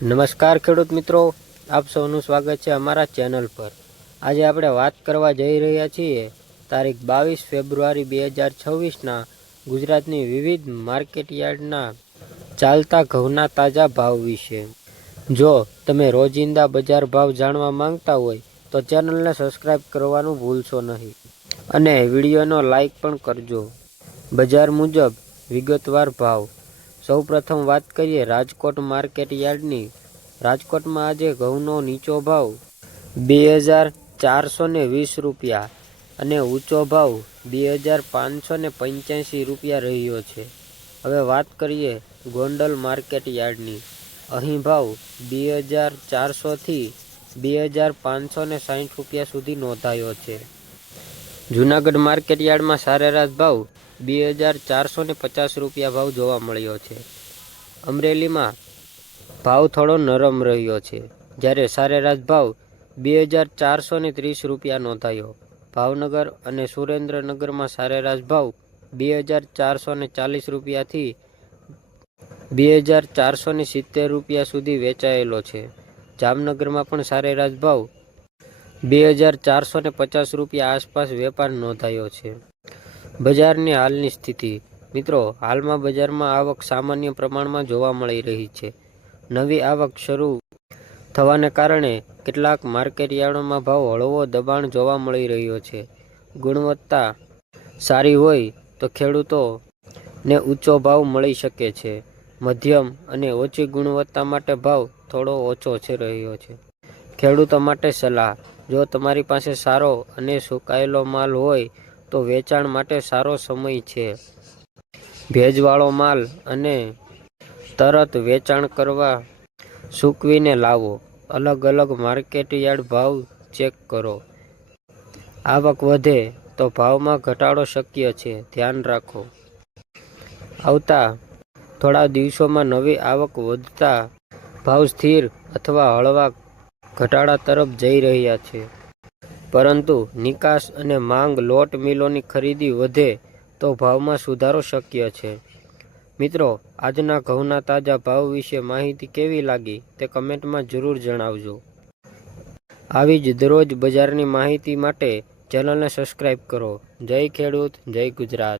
નમસ્કાર ખેડૂત મિત્રો, આપ સૌનું સ્વાગત છે અમારા ચેનલ પર। આજે આપણે વાત કરવા જઈ રહ્યા છીએ તારીખ 22 ફેબ્રુઆરી 2026ના ગુજરાતની વિવિધ માર્કેટયાર્ડના ચાલતા ઘઉંના તાજા ભાવ વિશે। જો તમે રોજિંદા બજાર ભાવ જાણવા માંગતા હોય તો ચેનલને સબસ્ક્રાઇબ કરવાનું ભૂલશો નહીં અને વિડીયોનો લાઇક પણ કરજો। બજાર મુજબ વિગતવાર ભાવ। સૌપ્રથમ વાત કરીએ રાજકોટ માર્કેટ યાર્ડની। રાજકોટમાં આજે ઘઉંનો નીચો ભાવ 2420 રૂપિયા અને ઊંચો ભાવ 2585 રૂપિયા રહ્યો છે। હવે વાત કરીએ ગોંડલ માર્કેટ યાર્ડની। અહીં ભાવ 2400 થી 2560 રૂપિયા સુધી નોંધાયો છે। જૂનાગઢ માર્કેટ યાર્ડમાં સરેરાશ ભાવ 2450 રૂપિયા ભાવ જોવા મળ્યો છે। અમરેલીમાં ભાવ થોડો નરમ રહ્યો છે, જ્યારે સરેરાશ ભાવ 2430 રૂપિયા નોંધાયો। ભાવનગર અને સુરેન્દ્રનગરમાં સરેરાશ ભાવ 2440 રૂપિયાથી 2470 રૂપિયા સુધી વેચાયેલો છે। જામનગરમાં પણ સરેરાશ ભાવ 2450 રૂપિયા આસપાસ વેપાર નોંધાયો છે। બજારની હાલની સ્થિતિ। મિત્રો, હાલમાં બજારમાં આવક સામાન્ય પ્રમાણમાં જોવા મળી રહી છે। નવી આવક શરૂ થવાને કારણે કેટલાક માર્કેટયાર્ડોમાં ભાવ હળવો દબાણ જોવા મળી રહ્યો છે। ગુણવત્તા સારી હોય તો ખેડૂતોને ઊંચો ભાવ મળી શકે છે। મધ્યમ અને ઓછી ગુણવત્તા માટે ભાવ થોડો ઓછો રહ્યો છે। ખેડૂતો માટે સલાહ: જો તમારી પાસે સારો અને સુકાયેલો માલ હોય તો વેચાણ માટે સારો સમય છે। ભેજવાળો માલ અને તરત વેચાણ કરવા સૂકવીને લાવો। અલગ અલગ માર્કેટયાર્ડ ભાવ ચેક કરો। આવક વધે તો ભાવમાં ઘટાડો શક્ય છે, ધ્યાન રાખો। આવતા થોડા દિવસોમાં નવી આવક વધતા ભાવ સ્થિર અથવા હળવા ઘટાડા તરફ જઈ રહ્યા છે, પરંતુ નિકાસ અને માંગ લોટ મિલોની ખરીદી વધે તો ભાવમાં સુધારો શક્ય છે। મિત્રો, આજના ઘઉંના તાજા ભાવ વિશે માહિતી કેવી લાગી તે કમેન્ટમાં જરૂર જણાવજો। આવી જ દરરોજ બજારની માહિતી માટે ચેનલને સબસ્ક્રાઇબ કરો। જય ખેડૂત, જય ગુજરાત।